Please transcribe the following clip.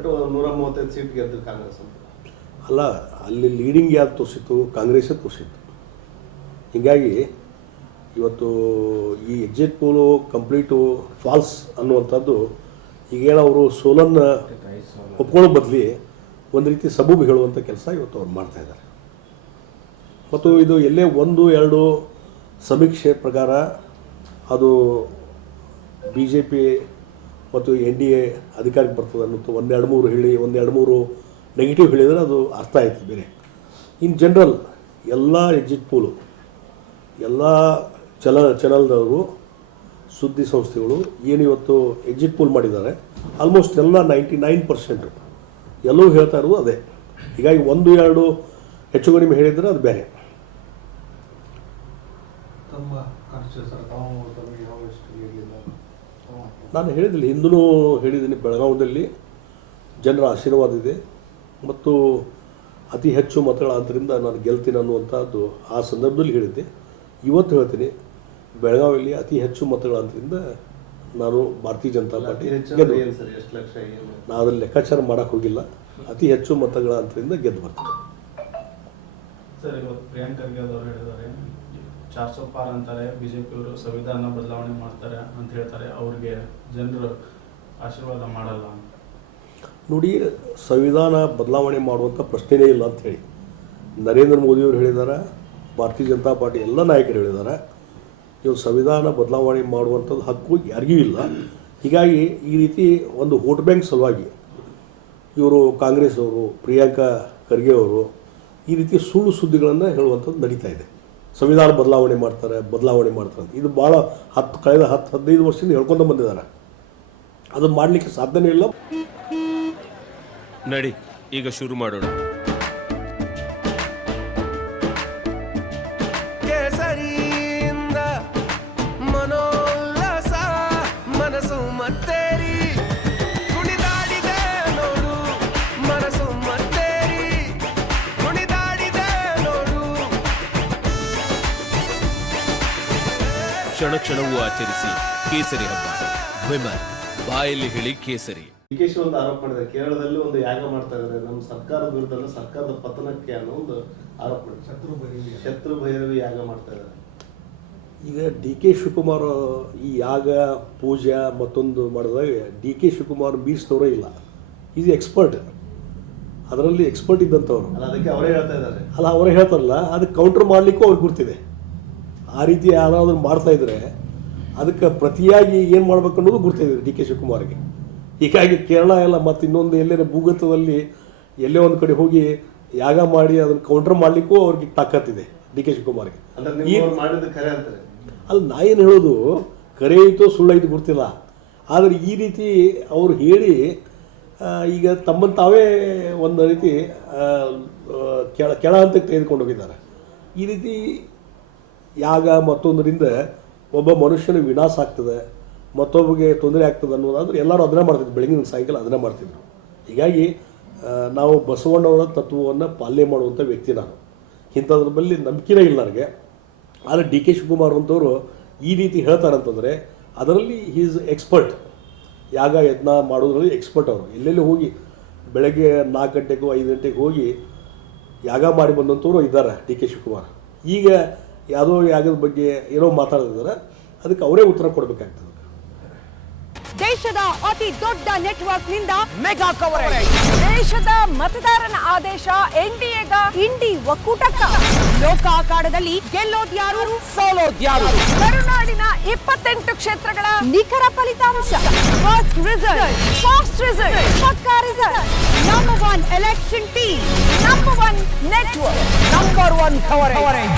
But 135 seat ಗೆದ್ದು ಕಾಂಗ್ರೆಸ್ ಅಂತ ಅಲ್ಲ, ಅಲ್ಲಿ ಲೀಡಿಂಗ್ ಯಾರು ತೋರಿಸಿತ್ತು? ಕಾಂಗ್ರೆಸ್ಸೇ ತೋರಿಸಿತ್ತು. ಹೀಗಾಗಿ ಇವತ್ತು ಈ ಎಕ್ಸಿಟ್ ಪೋಲು ಕಂಪ್ಲೀಟು ಫಾಲ್ಸ್ ಅನ್ನುವಂಥದ್ದು ಈಗೇನು ಅವರು ಸೋಲನ್ನು ಒಪ್ಕೊಳ್ಳೋ ಬದಲಿ ಒಂದು ರೀತಿ ಸಬೂಬು ಹೇಳುವಂಥ ಕೆಲಸ ಇವತ್ತು ಅವ್ರು ಮಾಡ್ತಾಯಿದ್ದಾರೆ. ಮತ್ತು ಇದು ಎಲ್ಲೇ 1-2 ಸಮೀಕ್ಷೆ ಪ್ರಕಾರ ಅದು BJP ಮತ್ತು NDA ಅಧಿಕಾರಕ್ಕೆ ಬರ್ತದೆ ಅನ್ನೋದು 1-2-3 ಹೇಳಿ 1-2-3 ನೆಗೆಟಿವ್ ಹೇಳಿದರೆ ಅದು ಅರ್ಥ ಆಯ್ತು ಬೇರೆ. ಇನ್ ಜನರಲ್ ಎಲ್ಲ ಎಕ್ಸಿಟ್ ಪೋಲು ಎಲ್ಲ ಚಾನಲ್ದವರು ಸುದ್ದಿ ಸಂಸ್ಥೆಗಳು ಏನು ಇವತ್ತು ಎಕ್ಸಿಟ್ ಪೋಲ್ ಮಾಡಿದ್ದಾರೆ ಆಲ್ಮೋಸ್ಟ್ ಎಲ್ಲ 99% ಎಲ್ಲವೂ ಹೇಳ್ತಾ ಇರೋದು ಅದೇ. ಹೀಗಾಗಿ 1-2 ಹೆಚ್ಚು ಕಡಿಮೆ ಹೇಳಿದರೆ ಅದು ಬೇರೆ. ನಾನು ಹೇಳಿದ್ದೀನಿ, ಹಿಂದೂ ಹೇಳಿದ್ದೀನಿ, ಬೆಳಗಾವಿಯಲ್ಲಿ ಜನರ ಆಶೀರ್ವಾದ ಇದೆ ಮತ್ತು ಅತಿ ಹೆಚ್ಚು ಮತಗಳ ಅಂತರಿಂದ ನಾನು ಗೆಲ್ತೀನಿ ಅನ್ನುವಂಥದ್ದು ಆ ಸಂದರ್ಭದಲ್ಲಿ ಹೇಳಿದ್ದೆ. ಇವತ್ತು ಹೇಳ್ತೀನಿ, ಬೆಳಗಾವಿಯಲ್ಲಿ ಅತಿ ಹೆಚ್ಚು ಮತಗಳ ಅಂತರಿಂದ ನಾನು ಭಾರತೀಯ ಜನತಾ ಪಾರ್ಟಿ ಗೆದ್ದು, ನಾನು ಅದರಲ್ಲಿ ಲೆಕ್ಕಾಚಾರ ಮಾಡೋಕ್ಕೆ ಹೋಗಿಲ್ಲ, ಅತಿ ಹೆಚ್ಚು ಮತಗಳ ಅಂತರಿಂದ ಗೆದ್ದು ಬರ್ತೀನಿ. ಸರ್, ಇವತ್ತು ಪ್ರಿಯಾಂಕ್ ಖರ್ಗೆ ಅವರು ಹೇಳಿದ್ದಾರೆ 400 ಪಾರ್ ಅಂತಾರೆ, BJP ಅವರು ಸಂವಿಧಾನ ಬದಲಾವಣೆ ಮಾಡ್ತಾರೆ ಅಂತ ಹೇಳ್ತಾರೆ, ಅವ್ರಿಗೆ ಜನರು ಆಶೀರ್ವಾದ ಮಾಡಲ್ಲ. ನೋಡಿ, ಸಂವಿಧಾನ ಬದಲಾವಣೆ ಮಾಡುವಂಥ ಪ್ರಶ್ನೆಯೇ ಇಲ್ಲ ಅಂತ ಹೇಳಿ ನರೇಂದ್ರ ಮೋದಿಯವರು ಹೇಳಿದ್ದಾರೆ, ಭಾರತೀಯ ಜನತಾ ಪಾರ್ಟಿ ಎಲ್ಲ ನಾಯಕರು ಹೇಳಿದ್ದಾರೆ. ಇವತ್ತು ಸಂವಿಧಾನ ಬದಲಾವಣೆ ಮಾಡುವಂಥದ್ದು ಹಕ್ಕು ಯಾರಿಗೂ ಇಲ್ಲ. ಹೀಗಾಗಿ ಈ ರೀತಿ ಒಂದು ವೋಟ್ ಬ್ಯಾಂಕ್ ಸಲುವಾಗಿ ಇವರು ಕಾಂಗ್ರೆಸ್ ಅವರು, ಪ್ರಿಯಾಂಕಾ ಖರ್ಗೆ ಅವರು ಈ ರೀತಿ ಸುಳ್ಳು ಸುದ್ದಿಗಳನ್ನು ಹೇಳುವಂಥದ್ದು ನಡೀತಾ ಇದೆ. ಸಂವಿಧಾನ ಬದಲಾವಣೆ ಮಾಡ್ತಾರೆ ಅಂತ ಇದು ಭಾಳ ಕಳೆದ 10-15 ವರ್ಷದಿಂದ ಹೇಳ್ಕೊಂಡು ಬಂದಿದ್ದಾರೆ. ಅದನ್ನು ಮಾಡಲಿಕ್ಕೆ ಸಾಧ್ಯನೇ ಇಲ್ಲ. ನಡಿ, ಈಗ ಶುರು ಮಾಡೋಣ. ಕೇಸರಿಯಿಂದ ಮನೋಲ್ಲಾಸ ಮನಸ್ಸು ಮತ್ತೇರಿ ಕುಣಿದಾಡಿದೆ ನೋಡು, ಮನಸ್ಸು ಮತ್ತೇರಿ ಕುಣಿದಾಡಿದೆ ನೋಡು. ಕ್ಷಣ ಕ್ಷಣವೂ ಆಚರಿಸಿ ಕೇಸರಿ ಹಬ್ಬ. ವಿಮಲ್ ಬಾಯಲ್ಲಿ ಹೇಳಿ ಕೇಸರಿ. DK ಒಂದು ಆರೋಪ ಮಾಡಿದ್ದಾರೆ, ಕೇರಳದಲ್ಲಿ ಒಂದು ಯಾಗ ಮಾಡ್ತಾ ಇದ್ದಾರೆ ನಮ್ಮ ಸರ್ಕಾರದ ವಿರುದ್ಧ, ಸರ್ಕಾರದ ಪತನಕ್ಕೆ ಅನ್ನೋ ಒಂದು ಆರೋಪ ಮಾಡಿದ್ದಾರೆ. ಶತ್ರು ಭೈರವಿ ಯಾಗ ಮಾಡ್ತಾ ಇದ್ದಾರೆ. ಈಗ DK ಶಿವಕುಮಾರ್ ಈ ಯಾಗ ಪೂಜೆ ಮತ್ತೊಂದು ಮಾಡಿದಾಗ DK ಶಿವಕುಮಾರ್ ಮೀರಿಸಿದವರೇ ಇಲ್ಲ. ಈಸ್ ಎಕ್ಸ್ಪರ್ಟ್, ಅದರಲ್ಲಿ ಎಕ್ಸ್ಪರ್ಟ್ ಇದ್ದಂಥವ್ರು. ಅಲ್ಲ, ಅದಕ್ಕೆ ಅವರೇ ಹೇಳ್ತಾ ಇದ್ದಾರೆ. ಅಲ್ಲ, ಅವರೇ ಹೇಳ್ತಾರಲ್ಲ, ಅದಕ್ಕೆ ಕೌಂಟರ್ ಮಾಡಲಿಕ್ಕೂ ಅವ್ರಿಗೆ ಗುರ್ತಿದೆ. ಆ ರೀತಿ ಯಾರಾದರೂ ಮಾಡ್ತಾ ಇದ್ರೆ ಅದಕ್ಕೆ ಪ್ರತಿಯಾಗಿ ಏನು ಮಾಡ್ಬೇಕು ಅನ್ನೋದು ಗುರ್ತಿದೆ DK ಶಿವಕುಮಾರ್ಗೆ. ಹೀಗಾಗಿ ಕೇರಳ ಎಲ್ಲ ಮತ್ತು ಇನ್ನೊಂದು ಎಲ್ಲೇ ಭೂಗತದಲ್ಲಿ ಎಲ್ಲೇ ಒಂದು ಕಡೆ ಹೋಗಿ ಯಾಗ ಮಾಡಿ ಅದನ್ನು ಕೌಂಟರ್ ಮಾಡಲಿಕ್ಕೂ ಅವ್ರಿಗೆ ತಾಕತ್ತಿದೆ DK ಶಿವಕುಮಾರ್ಗೆ. ಅಲ್ಲಿ ನಾ ಏನು ಹೇಳೋದು, ಕರೆ ಐತೋ ಸುಳ್ಳೈತು ಗೊತ್ತಿಲ್ಲ, ಆದರೆ ಈ ರೀತಿ ಅವರು ಹೇಳಿ ಈಗ ತಮ್ಮನ್ನು ತಾವೇ ಒಂದು ರೀತಿ ಕೆಳ ಹಂತಕ್ಕೆ ತೆಗೆದುಕೊಂಡು ಹೋಗಿದ್ದಾರೆ. ಈ ರೀತಿ ಯಾಗ ಮತ್ತೊಂದರಿಂದ ಒಬ್ಬ ಮನುಷ್ಯನ ವಿನಾಶ ಆಗ್ತದೆ, ಮತ್ತೊಬ್ಬರಿಗೆ ತೊಂದರೆ ಆಗ್ತದೆ ಅನ್ನೋದಾದ್ರೆ ಎಲ್ಲರೂ ಅದನ್ನೇ ಮಾಡ್ತಿದ್ರು, ಬೆಳಗಿನ ಸಾಯಂಕಾಲ ಅದನ್ನೇ ಮಾಡ್ತಿದ್ರು. ಹೀಗಾಗಿ ನಾವು ಬಸವಣ್ಣವರ ತತ್ವವನ್ನು ಪಾಲನೆ ಮಾಡುವಂಥ ವ್ಯಕ್ತಿ ನಾನು. ಇಂಥದ್ರ ಬಳಿ ನಂಬಿಕೆನೇ ಇಲ್ಲ ನನಗೆ. ಆದರೆ DK ಶಿವಕುಮಾರ್ ಅಂತವರು ಈ ರೀತಿ ಹೇಳ್ತಾರಂತಂದರೆ ಅದರಲ್ಲಿ ಈಸ್ ಎಕ್ಸ್ಪರ್ಟ್. ಯಾಗ ಯತ್ನ ಮಾಡೋದ್ರಲ್ಲಿ ಎಕ್ಸ್ಪರ್ಟ್ ಅವರು. ಎಲ್ಲೆಲ್ಲಿ ಹೋಗಿ ಬೆಳಗ್ಗೆ 4 ಗಂಟೆಗೂ 5 ಗಂಟೆಗೆ ಹೋಗಿ ಯಾಗ ಮಾಡಿ ಬಂದಂಥವ್ರು ಇದ್ದಾರೆ DK ಶಿವಕುಮಾರ್. ಈಗ ಯಾವುದೋ ಯಾಗದ ಬಗ್ಗೆ ಏನೋ ಮಾತಾಡ್ತಿದ್ದಾರೆ, ಅದಕ್ಕೆ ಅವರೇ ಉತ್ತರ ಕೊಡಬೇಕಾಗ್ತದೆ. ದೇಶದ ಅತಿ ದೊಡ್ಡ ನೆಟ್ವರ್ಕ್ ನಿಂದ ಮೆಗಾ ಕವರೇಜ್. ದೇಶದ ಮತದಾರನ ಆದೇಶ NDAಗ ಇಂಡಿ ಒಕ್ಕೂಟಕ್ಕ. ಲೋಕ ಅಖಾಡದಲ್ಲಿ ಗೆಲ್ಲೋದ್ಯಾರು ಸೋಲೋದ್ಯಾರು. ಕರುನಾಡಿನ 28 ಕ್ಷೇತ್ರಗಳ ನಿಖರ ಫಲಿತಾಂಶ. ಫಾಸ್ಟ್ ರಿಸಲ್ಟ್, ಪಕ್ಕಾ result. Number 1 election team, number 1 network, number 1 coverage.